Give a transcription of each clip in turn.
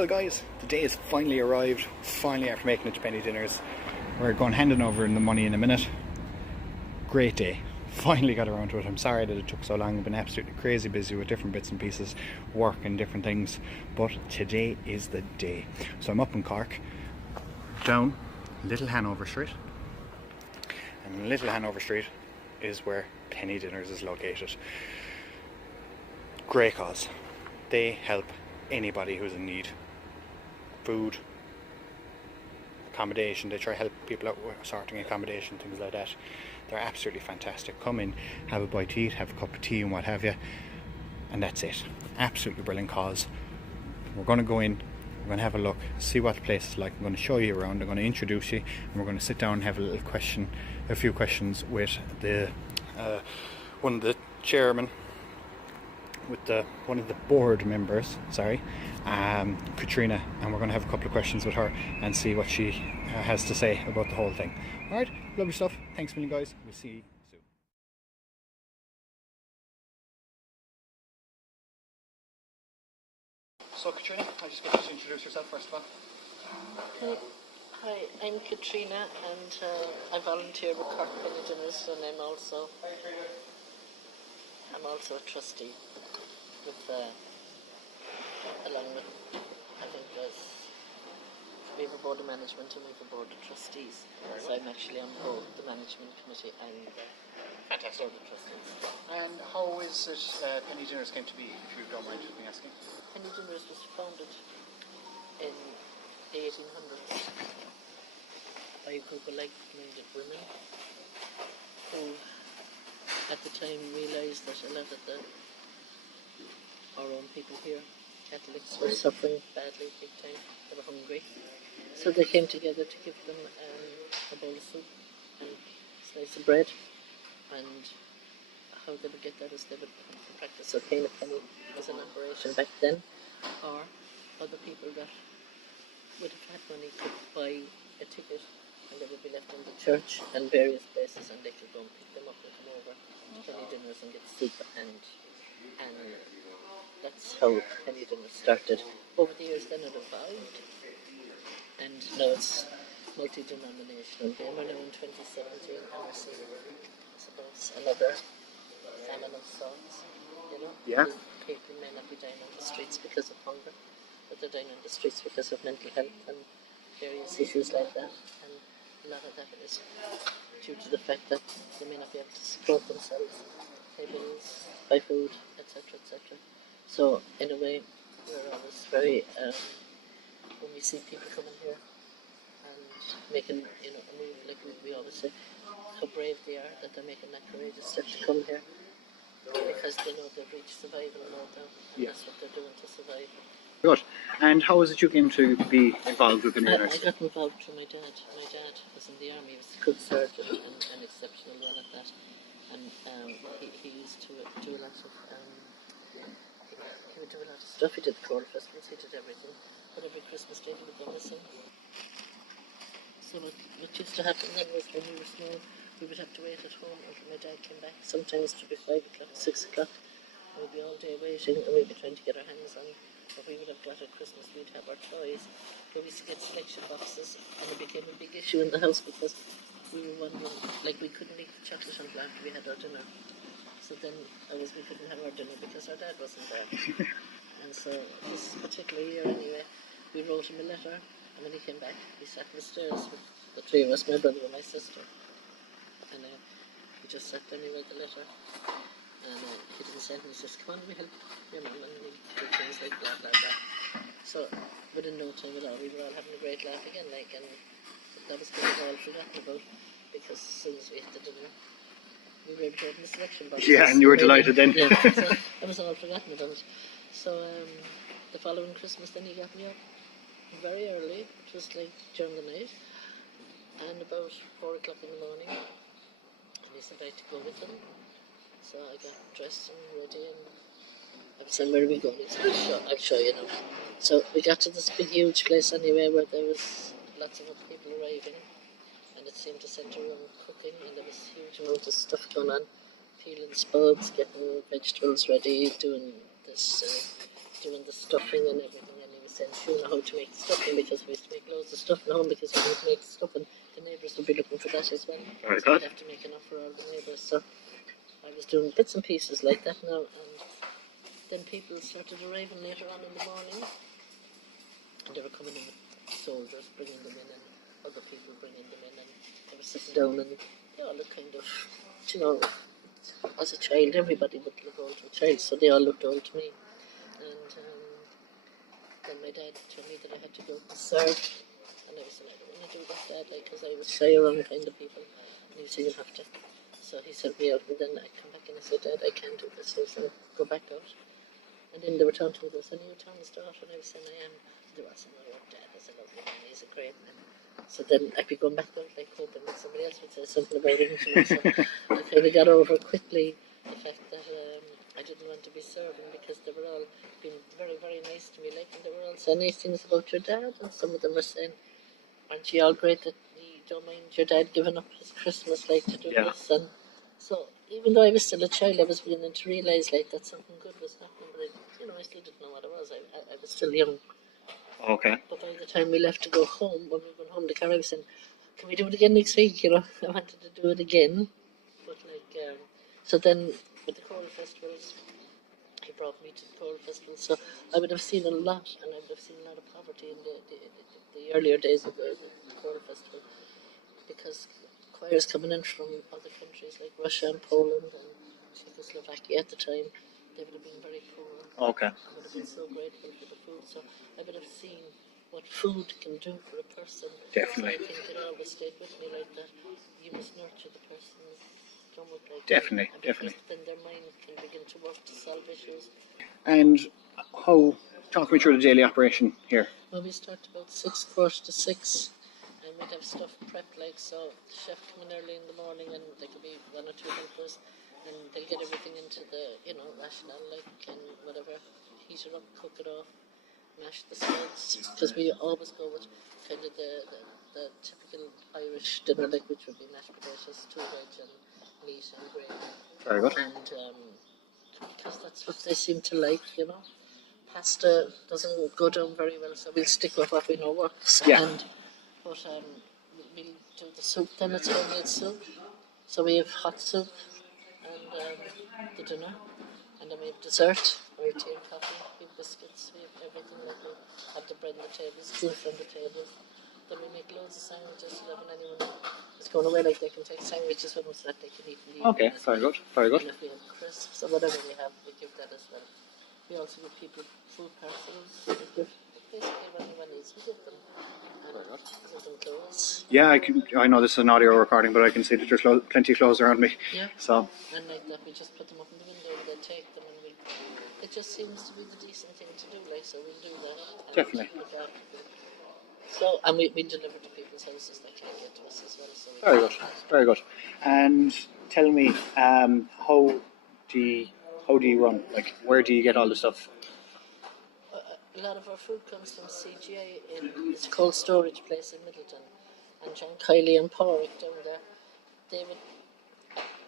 Well guys, the day has finally arrived, finally after making it to Penny Dinners. We're going handing over the money in a minute. Great day, finally got around to it. I'm sorry that it took so long, I've been absolutely crazy busy with different bits and pieces, work and different things, but today is the day. So I'm up in Cork, down Little Hanover Street, and Little Hanover Street is where Penny Dinners is located. Great cause. They help anybody who's in need. Food, accommodation, they try to help people out with sorting accommodation, things like that. They're absolutely fantastic. Come in, have a bite to eat, have a cup of tea and what have you, and that's it. Absolutely brilliant cause. We're going to go in, we're going to have a look, see what the place is like. I'm going to show you around, I'm going to introduce you, and we're going to sit down and have a few questions with the one of the chairmen, with one of the board members, Katrina, and we're going to have a couple of questions with her and see what she has to say about the whole thing. Alright, lovely stuff. Thanks a million guys. We'll see you soon. So Katrina, I just get you to introduce yourself first of all. Hi, I'm Katrina and I volunteer with Cork Penny Dinners, and I'm also a trustee with along with, I think we have a board of management and we have a board of trustees. So I'm actually on both the management committee and the Fantastic. board of trustees. And how is it Penny Dinners came to be, if you don't mind me asking? Penny Dinners was founded in the 1800s by a group of like-minded women who at the time realised that a lot of our own people here, Catholics, were suffering badly, big time. They were hungry. So they came together to give them a bowl of soup and a slice of bread. And how they would get that is they would practice of paying a penny as an operation back then, or other people that would have had money could buy a ticket and they would be left in the church and various places, and they could go and pick them up and come over to Penny Dinners and get soup, and that's how Penny Dinners started. Over the years then it evolved, and now it's multi-denominational. We are now in 2017 and we're seeing, I suppose, another famine of sorts, you know? Yeah. People may not be dying on the streets because of hunger, but they're dying on the streets because of mental health and various issues like that, and a lot of that is due to the fact that they may not be able to support themselves, pay bills, buy food, etc., etc. So in a way, we're always very, when we see people coming here and making, a move, like we always say, how brave they are that they're making that courageous step to come here, because they know they've reached survival mode now, and that's what they're doing to survive. Good. And how was it you came to be involved with Penny Dinners? I got involved through my dad. My dad was in the army. He was a good surgeon and an exceptional one at that. And he used to do a lot of he would do a lot of stuff. He did the choral festivals. He did everything. But every Christmas Day he would go missing. So what used to happen then was, when we were small, we would have to wait at home until my dad came back. Sometimes it would be 5 o'clock, 6 o'clock. And we'd be all day waiting, and we'd be trying to get our hands on. Or we would have got at Christmas, we'd have our toys. We used to get selection boxes, and it became a big issue in the house because we were wondering, like, we couldn't eat the chocolate until after we had our dinner. So then we couldn't have our dinner because our dad wasn't there. And so this particular year anyway, we wrote him a letter, and when he came back, we sat on the stairs with the three of us, my brother and my sister. And we just sat there and he read the letter. And he didn't say anything, he says, come on, we help your mum, and we do things like blah, blah, blah. So within no time at all, we were all having a great laugh again, like, and that was kind of all forgotten about, because as soon as we had the dinner, we were able to open the selection box. Yeah, and you were delighted then. Yeah, so that was all forgotten about it. So the following Christmas then he got me up very early, it was like during the night, and about 4 o'clock in the morning, and he said I had to go with him. So I got dressed and ready, and I was saying, where are we going? He said, I'll show you now. So we got to this big huge place anyway, where there was lots of other people arriving, and it seemed to centre around cooking, and there was a huge amount of stuff going on, peeling spuds, getting vegetables ready, doing the stuffing and everything, and he was saying she knew how to make stuffing because we used to make loads of stuff at home because we would make stuff and the neighbours would be looking for that as well. Very So good. I'd have to make enough for all the neighbours. So I was doing bits and pieces like that now, and then people started arriving later on in the morning, and they were coming in with soldiers, bringing them in, and other people bringing them in, and they were sitting down, and they all looked kind of, you know, as a child, everybody would look old to a child, so they all looked old to me. And then my dad told me that I had to go and serve, and I was like, I don't want to do that, Dad, like, because I was shy around kind of people, and he said, you have to. So he sent me out, and then I come back and I said, Dad, I can't do this. So I said, go back out. And then they were talking to me, they said, are you Tom's daughter? And I was saying, I am. They were saying, oh, your dad is a lovely man, he's a great man. So then I'd be going back out, like, hoping that somebody else would say something about him. You know, so I kind of got over quickly the fact that I didn't want to be serving because they were all being very, very nice to me, like, and they were all saying nice things about your dad. And some of them were saying, aren't you all great that you don't mind your dad giving up his Christmas, like, to do this? And so even though I was still a child, I was beginning to realise, like, that something good was happening, but I still didn't know what it was. I was still young. Okay. But by the time we left to go home, when we went home to Carrick, I was saying, can we do it again next week? I wanted to do it again. But like, so then with the choral festivals, he brought me to the choral festival. So I would have seen a lot, and I would have seen a lot of poverty in the earlier days of the choral festival, because choirs coming in from other countries like Russia and Poland and Czechoslovakia at the time, they would have been very poor. Okay. I would have been so grateful for the food. So I would have seen what food can do for a person. Definitely. So I think it always stayed with me like that. You must nurture the person's stomach like Definitely, that. definitely. Then their mind can begin to work to solve issues. And talk me through the daily operation here. Well, we start about 6:45, and we'd have stuff prepped, like, so the chef coming early in the morning, and there could be one or two helpers, and they'll get everything into the, rationale, like, and whatever, heat it up, cook it off, mash the spuds, because we always go with kind of the typical Irish dinner, like, which would be mashed potatoes, 2 veg and meat and gravy. Very good. And because that's what they seem to like, Pasta doesn't go down very well, so we'll stick with what we know works. Yeah. But we'll do the soup then, it's homemade soup. So we have hot soup and the dinner, and then we have dessert, we have tea and coffee, we have biscuits, we have everything, like we have the bread on the tables, juice on the tables. Then we make loads of sandwiches so that when anyone is going away, like, they can take sandwiches with them so that they can eat in the evening. Okay, very good, very good. And if we have crisps or whatever we have, we give that as well. We also give people food parcels. We give basically what anyone needs, we give them. And give them clothes. Yeah, I know this is an audio recording, but I can see that there's plenty of clothes around me. Yeah. So. And like that, we just put them up in the window and they take them, and it just seems to be the decent thing to do, like, so we'll do that. Definitely. So, and we deliver to people's houses that can't get to us as well. So Very good, very good. And tell me, how do you run? Like, where do you get all the stuff? A lot of our food comes from CGA in this cold storage place in Middleton, and John Kiley and Porrick down there. They would,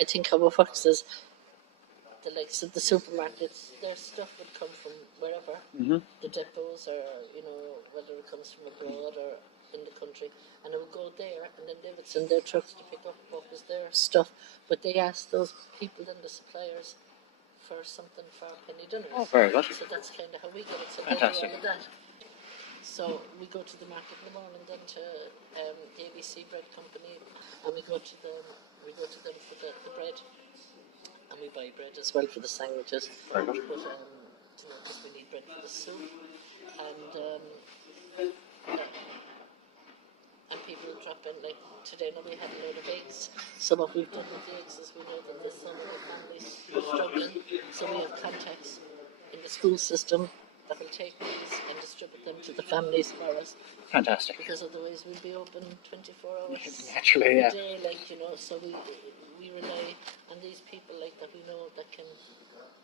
I think how it works is, the likes of the supermarkets, their stuff would come from wherever, the depots, or whether it comes from abroad or in the country, and it would go there, and then they would send their trucks to pick up what was their stuff. But they asked those people, then the suppliers, for something for penny dinners. Oh, very good. So that's kind of how we get it. So Fantastic. they do all of that. So we go to the market in the morning, then to the ABC Bread Company, and we go to them for the bread, and we buy bread as well for the sandwiches. Very good. But because we need bread for the soup, and people drop in, like today. Now we had a load of eggs. So what we've done with the eggs is we know that there's some of the families who are struggling, so we have contacts in the school system that will take these and distribute them to the families for us. Fantastic. Because otherwise we'll be open 24 hours Naturally, yeah. a day, so we rely on these people like that we know that can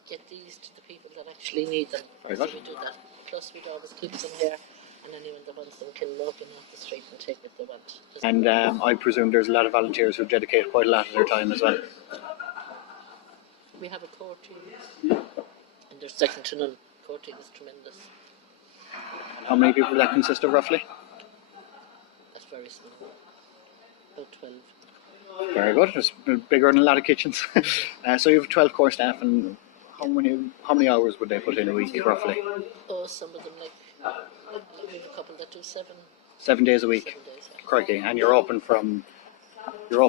get these to the people that actually need them. Very so good. we do that. Plus we'd always keep them here, and anyone that wants them can walk in off the street and take what they want. And I presume there's a lot of volunteers who dedicate quite a lot of their time as well. We have a core team, and they're second to none. Core team is tremendous. And How many people that consist of roughly? That's very small. About 12. Very good. It's bigger than a lot of kitchens. So you have 12 core staff, and how many hours would they put in a week roughly? Oh, some of them like we have a couple that do 7 7 days a week. 7 days. Crikey. And you're open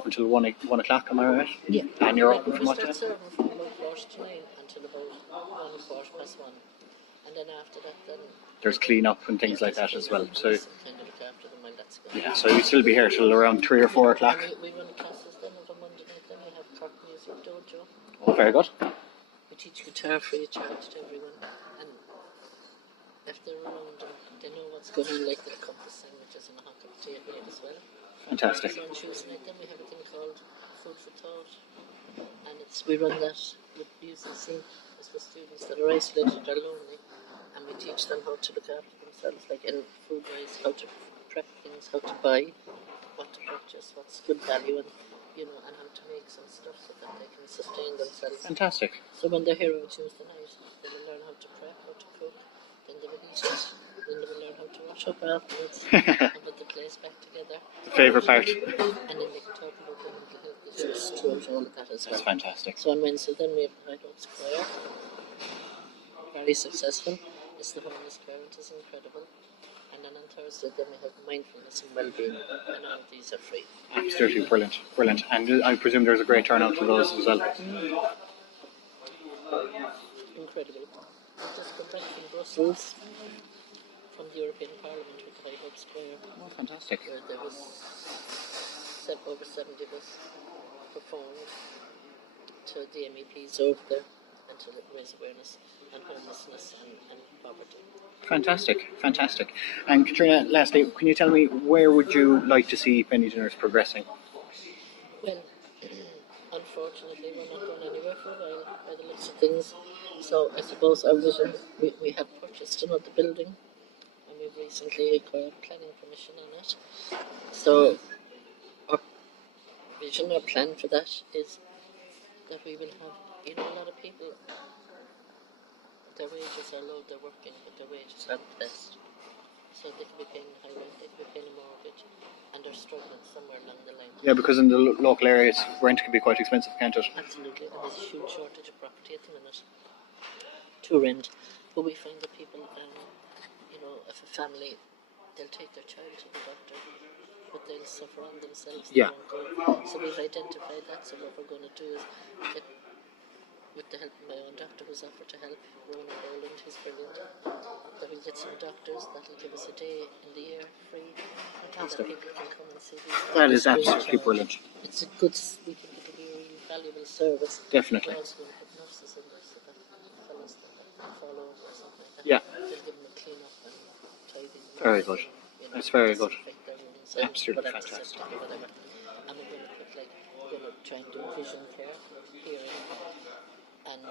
till 1 o'clock, am I right? Yeah. And you're Like, open we from what start time? serving from about 9:15 until about 1:15 and then after that, then There's clean up and things like that as well. So kind of look after them while that's going. yeah, so you'd still be here till around 3 or 4 o'clock. And we run classes then on a Monday night. Then we have Cork Music Dojo. Oh, very good. We teach guitar free of charge to everyone, and if they're around and they know what's going on, like they'll come to sandwiches and a hot cup of tea at night as well. Fantastic. So on Tuesday night, then we have a thing called Food for Thought, and we run that with UCC. It's for students that are isolated or lonely, and we teach them how to look after themselves, like in food wise, how to prep things, how to buy, what to purchase, what's good value, and and how to make some stuff so that they can sustain themselves. Fantastic. So when they're here on Tuesday night, they will learn how to prep, how to cook, then they will eat it, then they will learn how to wash up afterwards, and put the place back together. The favourite part. And then they can talk about the mental health issues throughout all of that as well. That's fantastic. So on Wednesday then we have the High Hopes Choir, very successful. It's the homeless choir, it is incredible. And then on Thursday then we have mindfulness and well-being, and all of these are free. Absolutely brilliant. Brilliant. And I presume there's a great turnout for those as well. Incredible. We just got back from Brussels, from the European Parliament with the High Hopes Choir, Oh, fantastic. where there was over 70 of us performed to the MEPs over there and to raise awareness on homelessness and poverty. Fantastic, fantastic. And Katrina, lastly, can you tell me where would you like to see Penny Dinners progressing? Well, unfortunately, we're not going anywhere for a while by the looks of things. So I suppose our vision, we have purchased another building, and we've recently acquired planning permission on it. So our vision, our plan for that is that we will have, a lot of people, their wages are low, they're working, but their wages aren't the best. So they could be paying high rent, they could be paying a mortgage, and they're struggling somewhere along the line. Yeah, because in the local areas, rent can be quite expensive, can't it? Absolutely, and there's a huge shortage of property at the minute to rent. But we find that people, if a family, they'll take their child to the doctor, but they'll suffer on themselves. Yeah. So we've identified that. So what we're going to do is get, with the help of my own doctor who's offered to help, Ronan Boland, who's brilliant, that we'll get some doctors that'll give us a day in the year free, and that people can come and see these That is doctors free of absolutely charge. brilliant. It's a good, we think it'll be a really valuable service. Definitely. We're also going to put nurses in there so that fellas that fall over or something like that, Yeah. they'll give them a clean up and tidy. Very good. That's very good. disinfect their rooms and Absolutely whatever, fantastic. septic or whatever. And we're going to put we're going to try and do vision care, hearing, and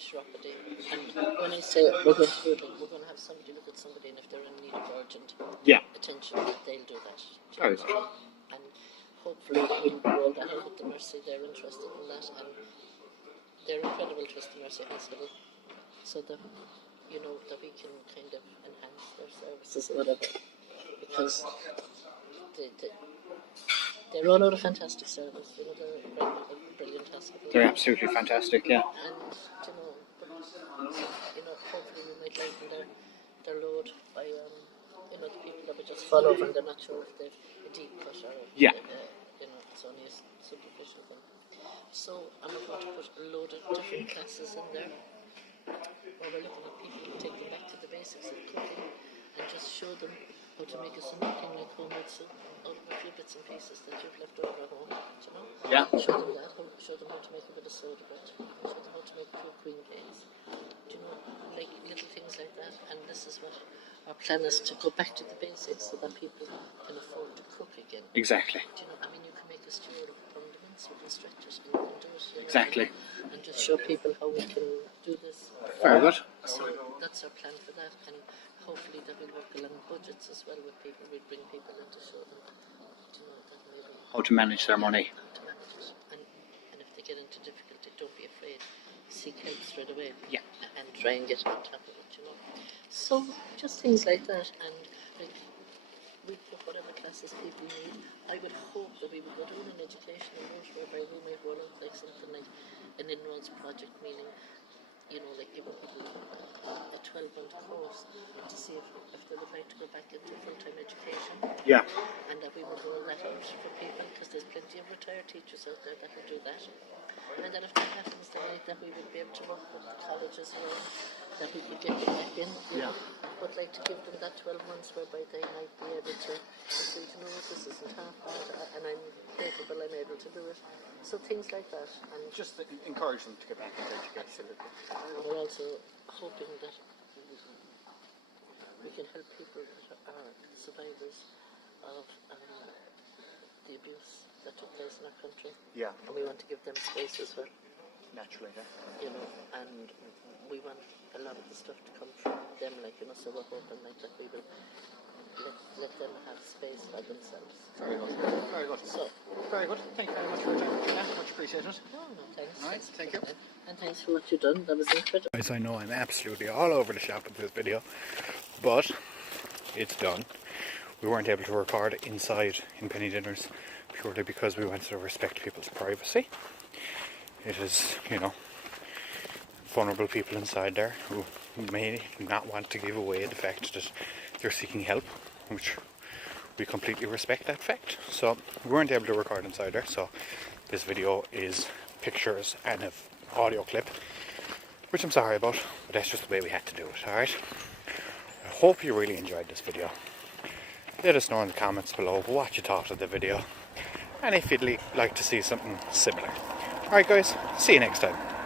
chiropody. And when I say we're going to do it, we're going to have somebody look at somebody, and if they're in need of urgent Yeah. attention, they'll do that. Very good. And hopefully we'll roll that out with the Mercy. They're interested in that, and they're incredible to the Mercy Hospital, so that that we can kind of enhance their services or whatever, because they roll out a fantastic service. They're a brilliant hospital. They're absolutely fantastic, yeah. And hopefully we might lighten their load by the people that would just fall over and they're not sure if they've a deep cut or Yeah. it's only a superficial thing. So I'm going to put a load of different classes in there, where we're looking at people who take them back to the basics of cooking and just show them how to make a simple thing like homemade soup out of a few bits and pieces that you've left over at home. Yeah. Show them that. Show them how to make a bit of soda bread. Show them how to make a few cream cakes. Like little things like that. And this is what our plan is, to go back to the basics so that people can afford to cook again. Exactly. You can make a stew out of a pound of mince, we can stretch it and you can do it. Exactly. And just show people how we can do this. Very good. So that's our plan for that, and hopefully that will work along budgets as well with people. We bring people in to show them, that maybe How to manage their money. how to manage it. And if they get into difficulty, don't be afraid. Seek help straight away. Yeah. And try and get on top of it. So just things like that, and like we put whatever classes people need. I would hope that we would go down an educational route whereby we might roll out like something like an inroads project, meaning, you know, like giving people a 12-month course to see if they would like to go back into full-time education. Yeah. And that we would roll that out for people, because there's plenty of retired teachers out there that would do that. And that if that happens, then like that we would be able to work with the colleges around, that we could get them back in, you know. But like to give them that 12 months whereby they might be able to say, you know what, this isn't half bad, and I'm capable, I'm able to do it. So things like that. And Just encourage them to get back into education. we're also hoping that we can help people that are survivors of the abuse that took place in our country. Yeah, And we want to give them space as well, naturally. Yeah. you know, and we want a lot of the stuff to come from them, like, you know, so we're hoping like that we will let them have space by themselves. Very good. Very good. So, Very good. Thank you very much for your time, Gina. Much appreciated. no, thanks. All right, thank you. And thanks for what you've done, that was incredible. Guys, I know I'm absolutely all over the shop with this video, but it's done. We weren't able to record inside in Penny Dinners purely because we wanted to respect people's privacy. It is, you know, vulnerable people inside there who may not want to give away the fact that they're seeking help, which we completely respect that fact. So we weren't able to record inside there, so this video is pictures and an audio clip, which I'm sorry about, but that's just the way we had to do it. Alright, I hope you really enjoyed this video. Let us know in the comments below what you thought of the video, and if you'd like to see something similar. Alright guys, see you next time.